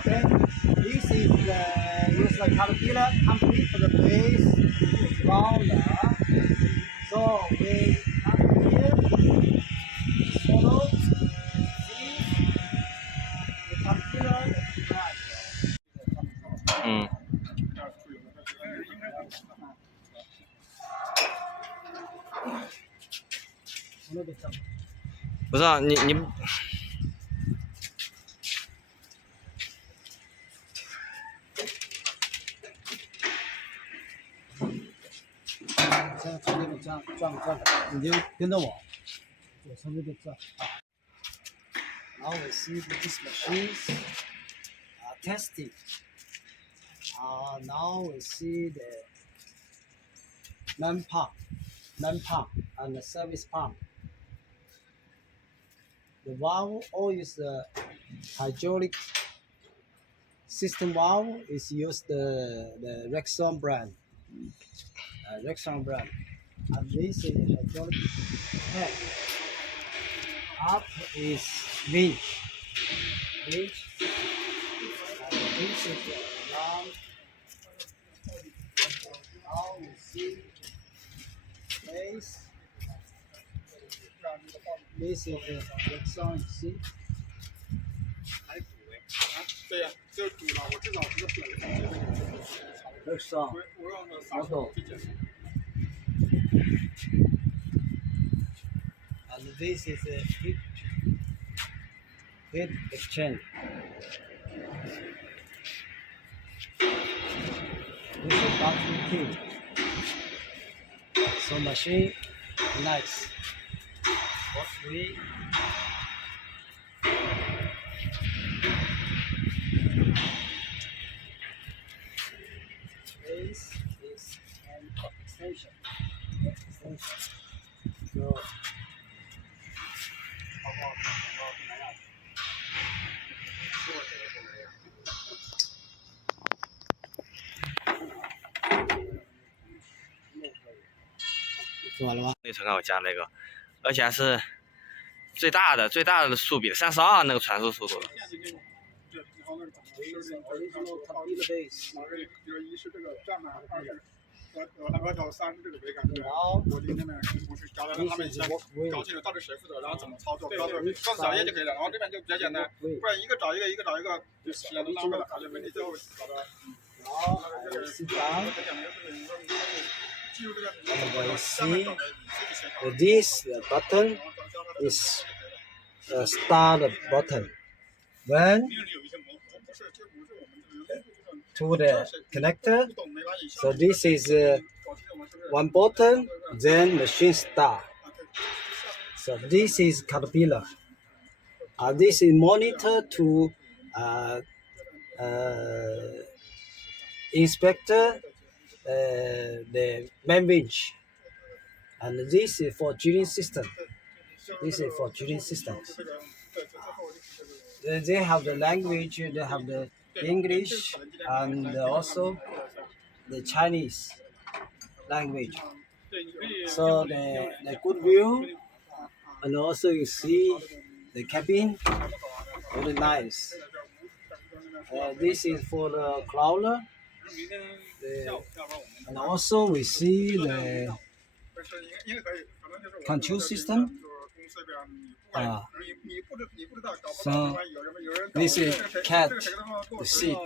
Okay. This is the use the caterpillar complete for the base rounder. So we come here, follow, see the caterpillar. 嗯，不是啊，你这样从这里转，你就跟着我，我从这边转。Now we see these machines are testing. Now we see the main pump and the service pump. The valve all is the hydraulic system valve is used the Rexon brand. And this is hydraulic head. Up is winch. And this is the alarm. Now we see base. This is the Rexon, you see. 对呀，就堵了，我至少是个表的。Rexon. 我用的啥时候去检查？ And this is a heat exchange. This is battery key. So machine nice. What we this is an extension. So做完了吗？内存给我加了一个，而且还是最大的速比32那个传输速度。对，然后那个original computer base. 就是一是这个站板，二是额头，三是这个桅杆。我今天呢跟同事交代了他们一下，搞清楚到底谁负责，然后怎么操作，告诉小叶就可以了。然后这边就比较简单，不然一个找一个，一个找一个，就时间都浪费了，而且问题最后搞得。Now I sit down. And we see this button is a start button. When to the connector, so this is one button, then machine start. So this is caterpillar. This is monitor to inspector the main winch, and this is for drilling system. They have the language, they have the English and also the Chinese language. So the good view, and also you see the cabin, very nice. This is for the crawler. And also we see the control system. So this is cat seat.